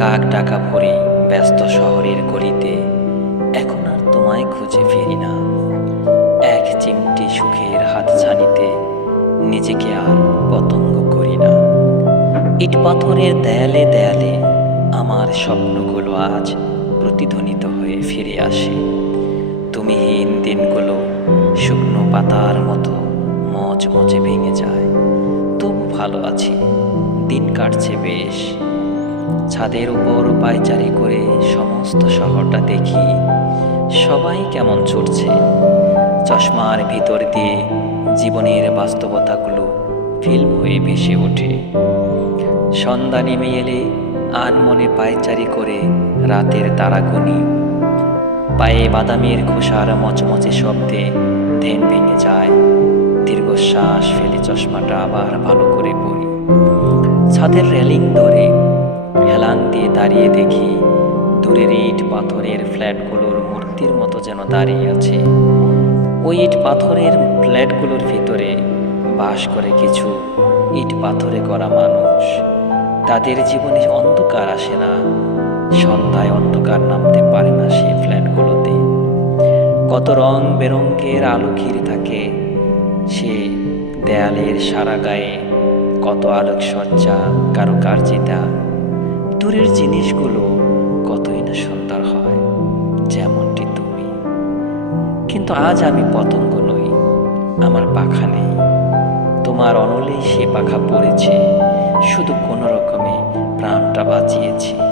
কাক ডাকা ভরে ব্যস্ত শহরের গলিতে এখন আর তোমায় খুঁজে ফিরি না। এক চিমটি সুখের হাতছানিতে নিজেকে আর পতঙ্গ করি না। ইট পাথরের দেয়ালে দেয়ালে আমার স্বপ্নগুলো আজ প্রতিধ্বনিত হয়ে ফিরে আসে। তুমিহীন দিনগুলো শুকনো পাতার মতো মচমচে ভেঙে যায়। তবু ভালো আছি, দিন কাটছে বেশ। ছাদের উপর পায়চারি করে সমস্ত শহরটা দেখি, সবাই কেমন ছুটছে। চশমার ভিতর দিয়ে জীবনের বাস্তবতাগুলো ফিল্ম হয়ে ভেসে ওঠে। সন্ধ্যা নেমে এলে আনমনে পায়চারি করে রাতের তারা গুনি। পায়ে বাদামের খোসার মচমচে শব্দে ধ্যান ভেঙে যায়। দীর্ঘশ্বাস ফেলে চশমাটা আবার ভালো করে পরি। ছাদের রেলিং ধরে হেলান দিয়ে দাঁড়িয়ে দেখি দূরের ইট পাথরের ফ্ল্যাটগুলোর মূর্তির মতো যেন দাঁড়িয়ে আছে। ওই ইট পাথরের ফ্ল্যাটগুলোর ভিতরে বাস করে কিছু ইট পাথরে করা মানুষ। তাদের জীবনে অন্ধকার আসে না, সন্ধ্যায় অন্ধকার নামতে পারে না সেই ফ্ল্যাটগুলোতে। কত রং বেরঙের আলো ঘিরে থাকে সে দেয়ালের সারা গায়ে, কত আলোকসজ্জা কারুকার্যিতা। দূরের জিনিসগুলো কতই না সুন্দর হয়, যেমনটি তুমি। কিন্তু আজ আমি পতঙ্গ নই, আমার পাখা নেই। তোমার অনলেই সে পাখা পড়েছে, শুধু কোনো রকমে প্রাণটা বাঁচিয়েছে।